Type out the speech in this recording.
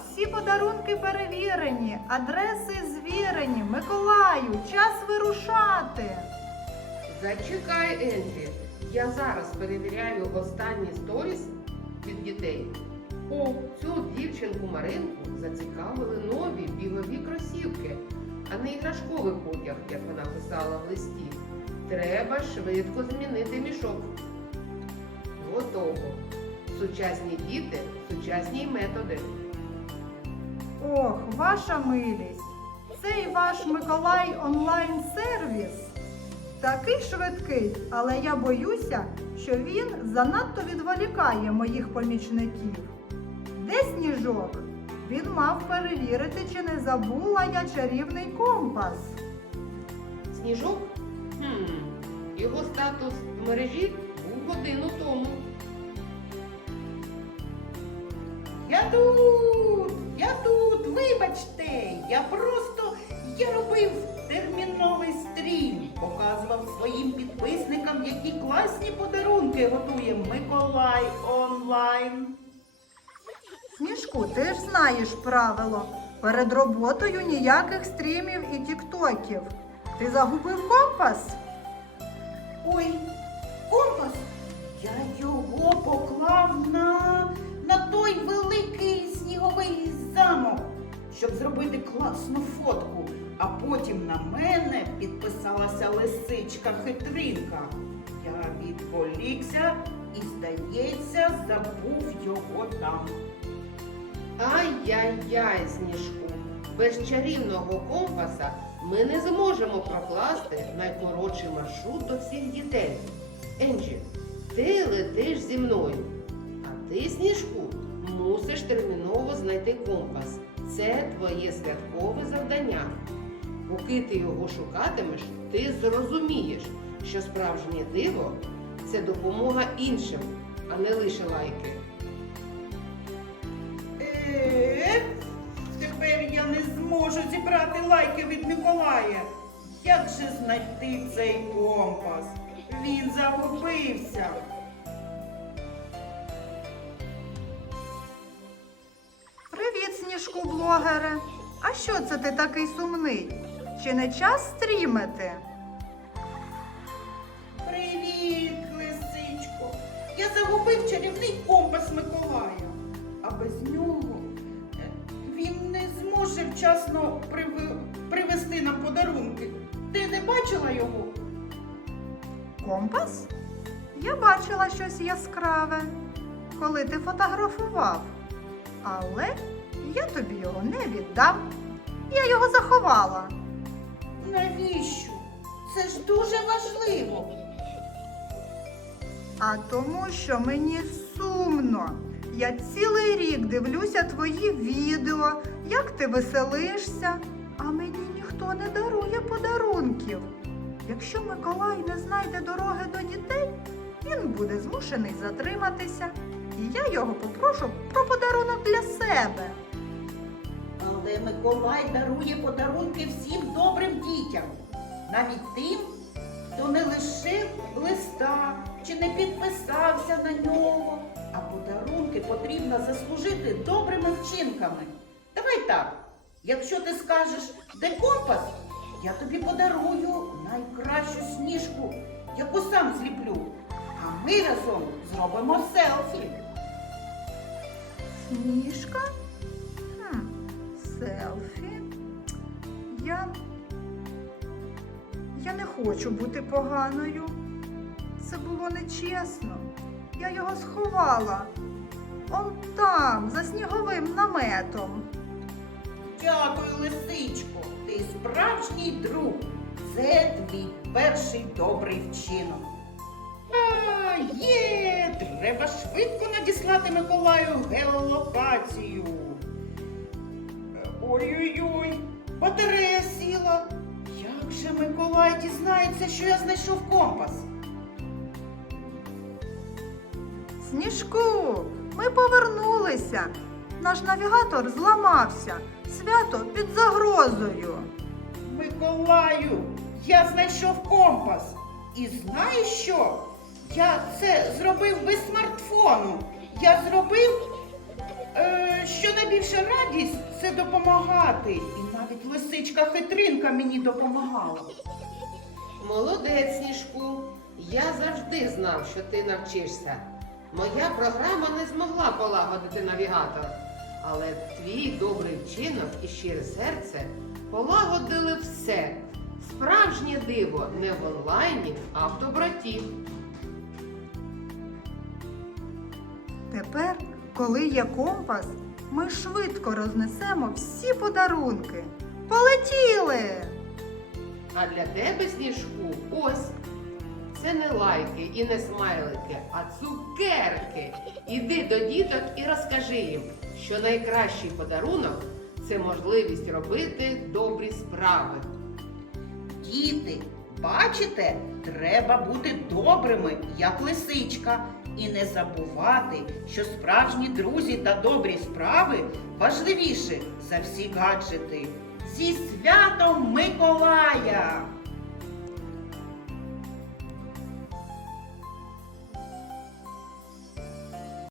всі подарунки перевірені, адреси звірені. Миколаю, час вирушати. Зачекай, Ендрі. Я зараз перевіряю останні сторіс від дітей. О, цю дівчинку Маринку зацікавили нові бігові кросівки, а не іграшковий потяг, як вона писала в листі. Треба швидко змінити мішок. Готово. Сучасні діти, сучасні методи. Ох, ваша милість, цей ваш Миколай онлайн сервіс такий швидкий, але я боюся, що він занадто відволікає моїх помічників. Де сніжок? Він мав перевірити, чи не забула я чарівний компас. Сніжок? Хм, його статус в мережі був годину тому. Я тут, я тут, вибачте, я просто я робив терміновий стрім, показував своїм підписникам, які класні подарунки готує Миколай онлайн. Сніжку, ти ж знаєш правило. Перед роботою ніяких стрімів і тіктоків. Ти загубив компас? Ой, компас, я його поклав на, на той великий щоб зробити класну фотку. А потім на мене підписалася лисичка хитринка. Я відволікся і, здається, забув його там. Ай-яй-яй, сніжку. Без чарівного компаса ми не зможемо прокласти найкоротший маршрут до всіх дітей. Енджі, ти летиш зі мною. А ти, сніжку, мусиш терміново знайти компас. Це твоє святкове завдання. Поки ти його шукатимеш, ти зрозумієш, що справжнє диво це допомога іншим, а не лише лайки. Е, тепер я не зможу зібрати лайки від Миколая. Як же знайти цей компас? Він загубився. Привіт, блогере. А що це ти такий сумний? Чи не час стрімити? Привіт, лисичко. Я загубив чарівний компас Миколая. А без нього е, він не зможе вчасно приви- привезти нам подарунки. Ти не бачила його? Компас? Я бачила щось яскраве, коли ти фотографував. Але я тобі його не віддам. Я його заховала. Навіщо? Це ж дуже важливо. А тому, що мені сумно. Я цілий рік дивлюся твої відео, як ти веселишся, а мені ніхто не дарує подарунків. Якщо Миколай не знайде дороги до дітей, він буде змушений затриматися, і я його попрошу про подарунок для себе. Але Миколай дарує подарунки всім добрим дітям, навіть тим, хто не лишив листа чи не підписався на нього. А подарунки потрібно заслужити добрими вчинками. Давай так, якщо ти скажеш, де компас, я тобі подарую найкращу сніжку, яку сам зліплю. А ми разом зробимо селфі. Сніжка? Хм. Я. Я не хочу бути поганою. Це було нечесно. Я його сховала. Он там, за сніговим наметом. Дякую, лисичко. Ти справжній друг. Це твій перший добрий вчинок. Є! Треба швидко надіслати Миколаю геолокацію. Ой-ой-ой, батарея сіла. Як же Миколай дізнається, що я знайшов компас? Сніжку, ми повернулися. Наш навігатор зламався. Свято під загрозою. Миколаю, я знайшов компас. І знаєш що? Я це зробив без смартфону. Я зробив що найбільша радість це допомагати. І навіть лисичка хитринка мені допомагала. Молодець, Сніжку. Я завжди знав, що ти навчишся. Моя програма не змогла полагодити навігатор, але твій добрий вчинок і щире серце полагодили все. Справжнє диво не в онлайні, а в доброті. Тепер, коли є компас, ми швидко рознесемо всі подарунки. Полетіли! А для тебе, Сніжку, ось. Це не лайки і не смайлики, а цукерки. Іди до діток і розкажи їм, що найкращий подарунок це можливість робити добрі справи. Діти, бачите, треба бути добрими, як лисичка, і не забувати, що справжні друзі та добрі справи важливіші за всі гаджети. Зі святом Миколая!